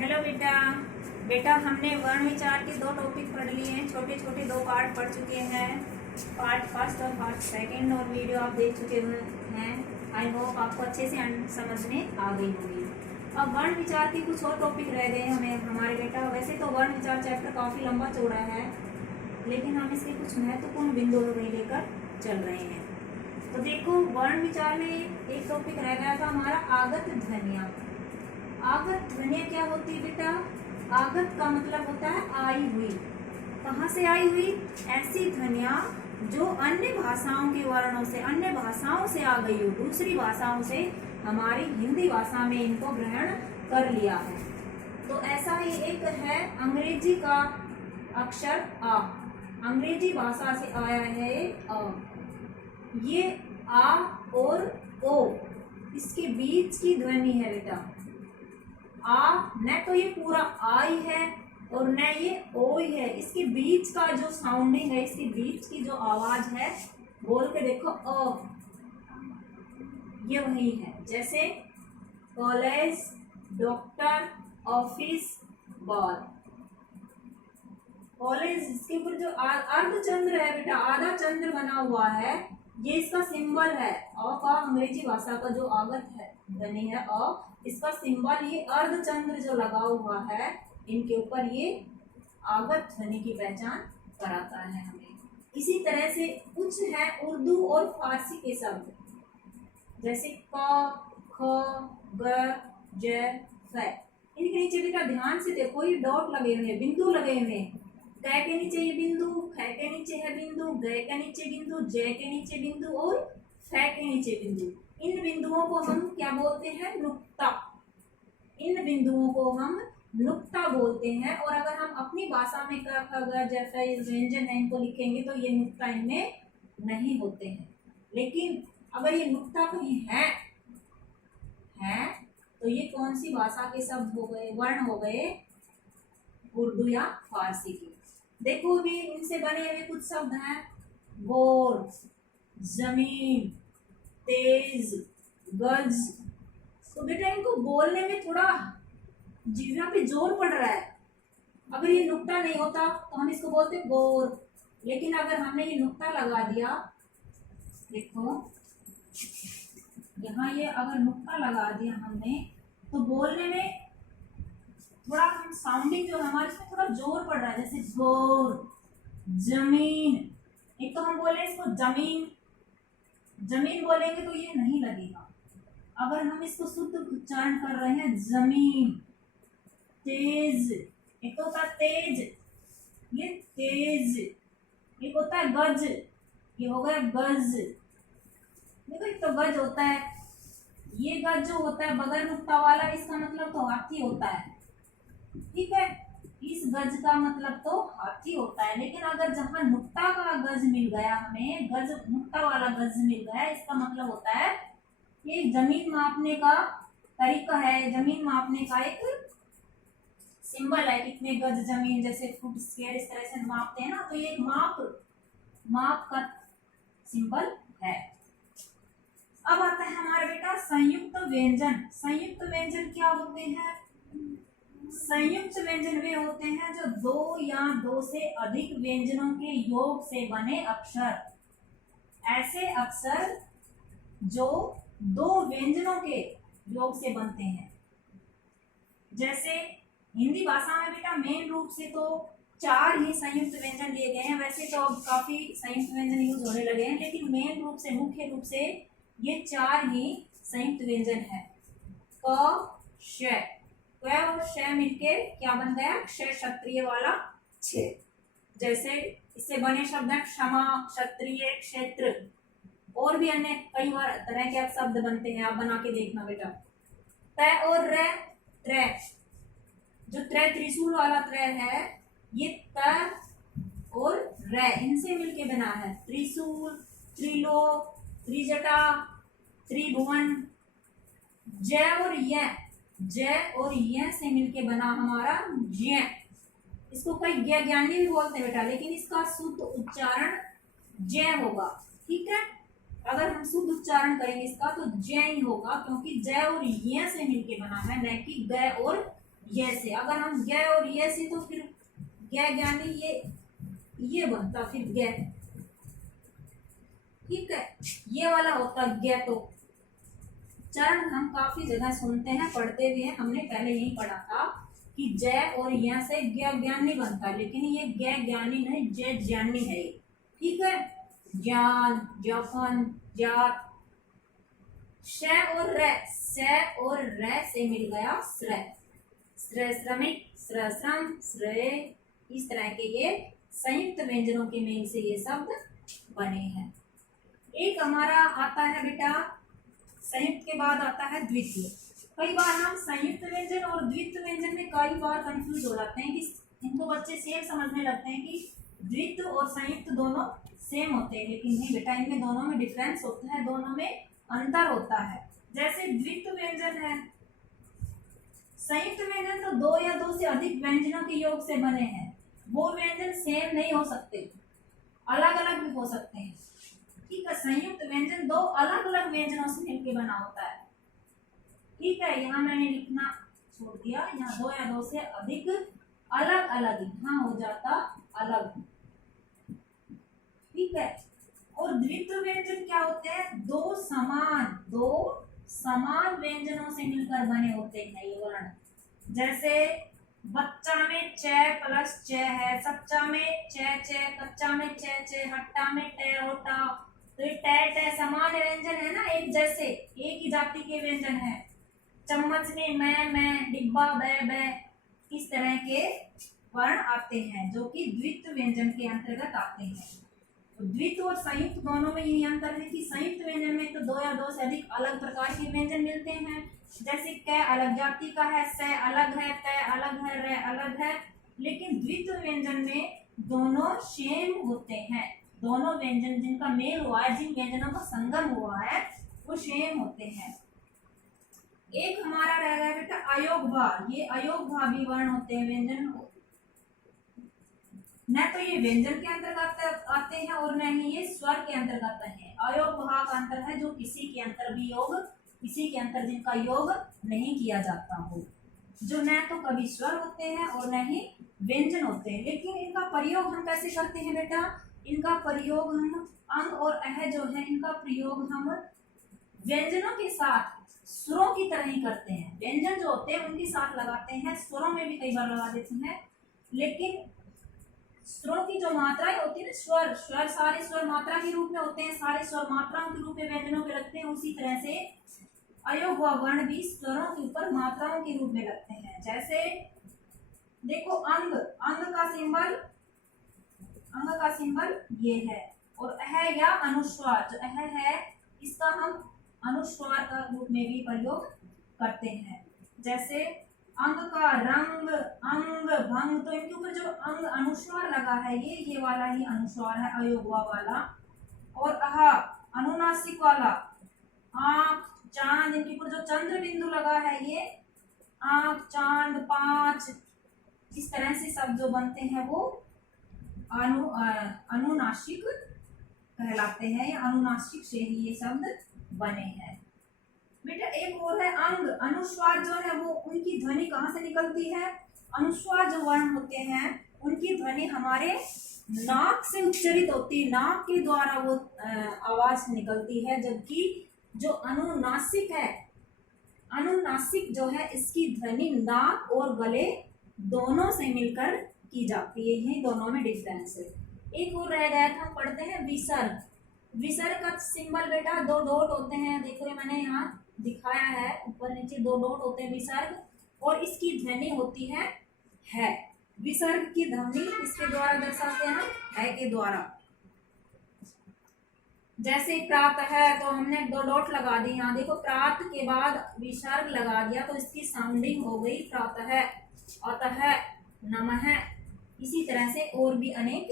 Hello बेटा। बेटा हमने वर्ण विचार के दो टॉपिक पढ़ लिए हैं, छोटे छोटे दो पार्ट पढ़ चुके हैं, पार्ट फर्स्ट और पार्ट सेकंड, और वीडियो आप देख चुके हैं। आई होप आपको अच्छे से समझ में आ गई होगी। अब वर्ण विचार के कुछ और टॉपिक रह गए हमें हमारे बेटा। वैसे तो वर्ण विचार चैप्टर काफ़ी लंबा चौड़ा है, लेकिन हम इसके कुछ महत्वपूर्ण बिंदुओं को लेकर चल रहे हैं। तो देखो, वर्ण विचार में एक टॉपिक रह गया था हमारा आगत ध्वनियाँ। आगत ध्वनियाँ क्या होती है बेटा? आगत का मतलब होता है आई हुई। कहाँ से आई हुई? ऐसी ध्वनियाँ जो अन्य भाषाओं के वर्णों से, अन्य भाषाओं से आ गई हो, दूसरी भाषाओं से हमारी हिंदी भाषा में इनको ग्रहण कर लिया है। तो ऐसा ही एक है अंग्रेजी का अक्षर आ। अंग्रेजी भाषा से आया है आ। ये आ और ओ, इसके बीच की ध्वनि है बेटा। आ, न तो ये पूरा आई है और न ये ओ ही है। इसके बीच का जो साउंडिंग है, इसके बीच की जो आवाज है, बोल के देखो अ, ये वही है। जैसे college, doctor, office, ball. College, इसके ऊपर जो अर्धचंद्र है बेटा, आधा चंद्र बना हुआ है, ये इसका सिंबल है। अ का अंग्रेजी भाषा का जो आगत है ध्वनि है अ, इसका सिंबल ये अर्धचंद्र जो लगा हुआ है, इनके ऊपर ये आगत ध्वनि की पहचान कराता है हमें। इसी तरह से कुछ है उर्दू और फारसी के शब्द, जैसे क, ख, ग, ज, फ। इनके नीचे बेटा ध्यान से देखो, ये डॉट लगे हुए हैं, बिंदु लगे हुए हैं। क के नीचे ये बिंदु, ख के नीचे है बिंदु, ग के नीचे बिंदु, ज के नीचे बिंदु और फ के नीचे बिंदु। इन बिंदुओं को हम क्या बोलते हैं? नुक्ता। इन बिंदुओं को हम नुक्ता बोलते हैं। और अगर हम अपनी भाषा में क, ख, ग, ज, फ व्यंजन है इनको लिखेंगे तो ये नुक्ता इनमें नहीं होते हैं। लेकिन अगर ये नुक्ता कहीं है तो ये कौन सी भाषा के शब्द हो गए, वर्ण हो गए? उर्दू या फारसी की। देखो भी इनसे बने हुए कुछ शब्द हैं, गोल, जमीन, तेज, गज। तो बेटा इनको बोलने में थोड़ा जीवा पे जोर पड़ रहा है। अगर ये नुक्ता नहीं होता तो हम इसको बोलते गोल, लेकिन अगर हमने ये नुक्ता लगा दिया, देखो यहाँ ये अगर नुक्ता लगा दिया हमने, तो बोलने में थोड़ा हम साउंडिंग जो हमारे इसमें थोड़ा जोर पड़ रहा है। जैसे गोर, जमीन। एक तो हम बोले इसको जमीन, जमीन बोलेंगे तो ये नहीं लगेगा। अगर हम इसको शुद्ध उच्चारण कर रहे हैं, जमीन। तेज, एक तो होता है तेज, ये तेज। एक होता है गज, ये हो गया गज। देखो एक तो गज होता है, ये गज जो होता है बगैर नुक्ता वाला, इसका मतलब तो हाथी होता है। ठीक है, इस गज का मतलब तो हाथी होता है। लेकिन अगर जहां नुक्ता का गज मिल गया, हमें गज नुक्ता वाला गज मिल गया, इसका मतलब होता है ये जमीन मापने का तरीका है, जमीन मापने का एक सिंबल है। कितने गज जमीन, जैसे फुट स्क्वायर इस तरह से मापते हैं ना, तो ये एक माप का सिंबल है। अब आता है हमारे बेटा संयुक्त व्यंजन। संयुक्त व्यंजन क्या होते हैं? संयुक्त व्यंजन वे होते हैं जो दो या दो से अधिक व्यंजनों के योग से बने अक्षर। ऐसे अक्षर जो दो व्यंजनों के योग से बनते हैं। जैसे हिंदी भाषा में बेटा मेन रूप से तो 4 ही संयुक्त व्यंजन लिए गए हैं। वैसे तो अब काफी संयुक्त व्यंजन यूज होने लगे हैं, लेकिन मेन रूप से, मुख्य रूप से ये 4 ही संयुक्त व्यंजन है। क, श। क और श मिलके क्या बन गया? क्ष, क्षत्रिय वाला छ। जैसे इससे बने शब्द है क्षमा, क्षत्रिय, क्षेत्र। और भी अन्य कई बार तरह के शब्द बनते हैं, आप बना के देखना बेटा। त और र, त्र। जो त्रिशूल वाला त्र है, ये त और र इनसे मिलके बना है। त्रिशूल, त्रिलोक, त्रिजटा, त्रिभुवन। ज और य से मिलके बना हमारा ज्ञ। इसको कई ज्ञानी भी बोलते हैं बेटा, लेकिन इसका शुद्ध उच्चारण ज होगा। ठीक है, अगर हम शुद्ध उच्चारण करेंगे इसका तो ज ही होगा, क्योंकि ज और य से मिलके बना है, न कि ग और ये से। अगर हम गे और ये से तो फिर गे ज्ञानी ये बनता फिर गे, ठीक है, ये वाला होता गे। तो चरण हम काफी जगह सुनते हैं, पढ़ते भी हैं, हमने पहले यही पढ़ा था कि जय और यहाँ से ज्ञ ज्ञानी बनता, लेकिन ये ज्ञ ज्ञानी नहीं, जय ज्ञानी है ये, ठीक है। ज्ञान, ज्ञापन, ज्ञात। श और र से मिल गया श्रय, श्रय श्रमिक, श्रय श्रम, श्रय, इस तरह के ये संयुक्त व्यंजनों के मेल से ये शब्द बने हैं। एक हमारा आता है बेटा, संयुक्त के बाद आता है द्वितीय। कई बार हम संयुक्त व्यंजन और द्वितीय व्यंजन में कई बार कंफ्यूज हो जाते हैं कि इनको बच्चे सेम समझने लगते हैं कि द्वितीय और संयुक्त दोनों सेम होते हैं, लेकिन नहीं बेटा, इनमें दोनों में डिफरेंस होता है, दोनों में अंतर होता है। जैसे द्वितीय व्यंजन है, संयुक्त व्यंजन तो दो या दो से अधिक व्यंजनों के योग से बने हैं, वो व्यंजन सेम नहीं हो सकते, अलग अलग भी हो सकते हैं, ठीक है। संयुक्त व्यंजन दो अलग अलग व्यंजनों से मिलकर बना होता है, ठीक है। यहाँ मैंने लिखना छोड़ दिया, यहाँ दो या दो से अधिक अलग अलग, यहाँ हो जाता अलग, ठीक है। और द्वितीय व्यंजन क्या होते हैं, दो समान व्यंजनों से मिलकर बने होते हैं ये वर्ण। जैसे बच्चा में च प्लस च है, सच्चा में च, कच्चा में च, हट्टा में ट, होटा, तो ये ट समान व्यंजन है ना, एक जैसे, एक ही जाति के व्यंजन है। चम्मच में मैं, डिब्बा बै, इस तरह के वर्ण आते हैं जो कि द्वितीय व्यंजन के अंतर्गत आते हैं। तो द्वितीय और संयुक्त दोनों में यही अंतर है कि संयुक्त व्यंजन में तो दो या दो से अधिक अलग प्रकार के व्यंजन मिलते हैं, जैसे क अलग जाति का है, स अलग है, त अलग है, र अलग है, लेकिन द्वितीय व्यंजन में दोनों सेम होते हैं, दोनों व्यंजन जिनका मेल हुआ है, जिन व्यंजनों का संगम हुआ है, वो सेम होते हैं। एक हमारा रह गया बेटा अयोगभा। ये अयोगभा भी वर्ण होते हैं व्यंजन, न तो ये व्यंजन के अंतर्गत आते हैं और न ही ये स्वर के अंतर्गत है। अयोगभा का अंतर है जो किसी के अंतर भी योग, किसी के अंतर जिनका योग नहीं किया जाता हो, जो न तो कभी स्वर होते हैं और न ही व्यंजन होते हैं। लेकिन इनका प्रयोग हम कैसे करते हैं बेटा, इनका प्रयोग हम अंग और अह जो है, इनका प्रयोग हम व्यंजनों के साथ स्वरों की तरह ही करते हैं। व्यंजन जो होते हैं उनके साथ लगाते हैं, स्वरों में भी कई बार लगा देते हैं, लेकिन स्वरों की जो मात्राएं होती है ना, स्वर सारे स्वर मात्रा के रूप में होते हैं, सारे स्वर मात्राओं के रूप में व्यंजनों पे लगते हैं, उसी तरह से अयोग व वर्ण भी स्वरों के ऊपर मात्राओं के रूप में लगते हैं। जैसे देखो अंग का सिंबल ये है, और अह या अनुस्वार, जो अह है इसका हम अनुस्वार का रूप में भी प्रयोग करते हैं। जैसे अंग का रंग, अंग, भंग, तो इनके ऊपर जो अंग अनुस्वार लगा है ये वाला ही अनुस्वार है अयोगवा वाला। और अह अनुनासिक वाला, आंख, चांद, इनके ऊपर जो चंद्र बिंदु लगा है ये आंख, चांद, पांच, इस तरह से शब्द जो बनते हैं वो अनुनासिक कहलाते हैं, या अनुनासिक से ही ये शब्द बने हैं। बेटा एक और है अंग। अनुस्वार जो है वो उनकी ध्वनि कहाँ से निकलती है, अनुस्वार जो वर्ण होते हैं उनकी ध्वनि हमारे नाक से उच्चारित होती है, नाक के द्वारा वो आवाज निकलती है, जबकि जो अनुनासिक है, अनुनासिक जो है इसकी ध्वनि नाक और गले दोनों से मिलकर की जाती है, यही दोनों में डिफरेंस है। एक और रह गया था, पढ़ते हैं विसर्ग। विसर्ग का सिंबल बेटा दो डॉट होते हैं, देखो मैंने यहाँ दिखाया है, ऊपर नीचे दो डॉट होते हैं विसर्ग, और इसकी ध्वनि होती है। विसर्ग की ध्वनि इसके द्वारा दर्शाते हैं है के द्वारा। जैसे प्रातः है तो हमने दो डॉट लगा दी, यहाँ देखो प्रात के बाद विसर्ग लगा दिया तो इसकी साउंडिंग हो गई प्रातः, अतः, नमः, इसी तरह से और भी अनेक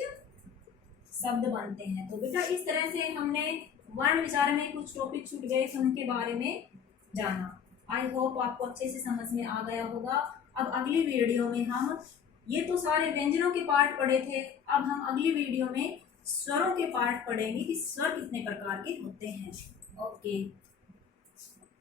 शब्द बनते हैं। तो बेटा इस तरह से हमने वर्ण विचार में कुछ टॉपिक छूट गए थे उनके बारे में जाना। आई होप आपको अच्छे से समझ में आ गया होगा। अब अगली वीडियो में हम, ये तो सारे व्यंजनों के पार्ट पढ़े थे, अब हम अगली वीडियो में स्वरों के पार्ट पढ़ेंगे कि स्वर कितने प्रकार के होते हैं। ओके।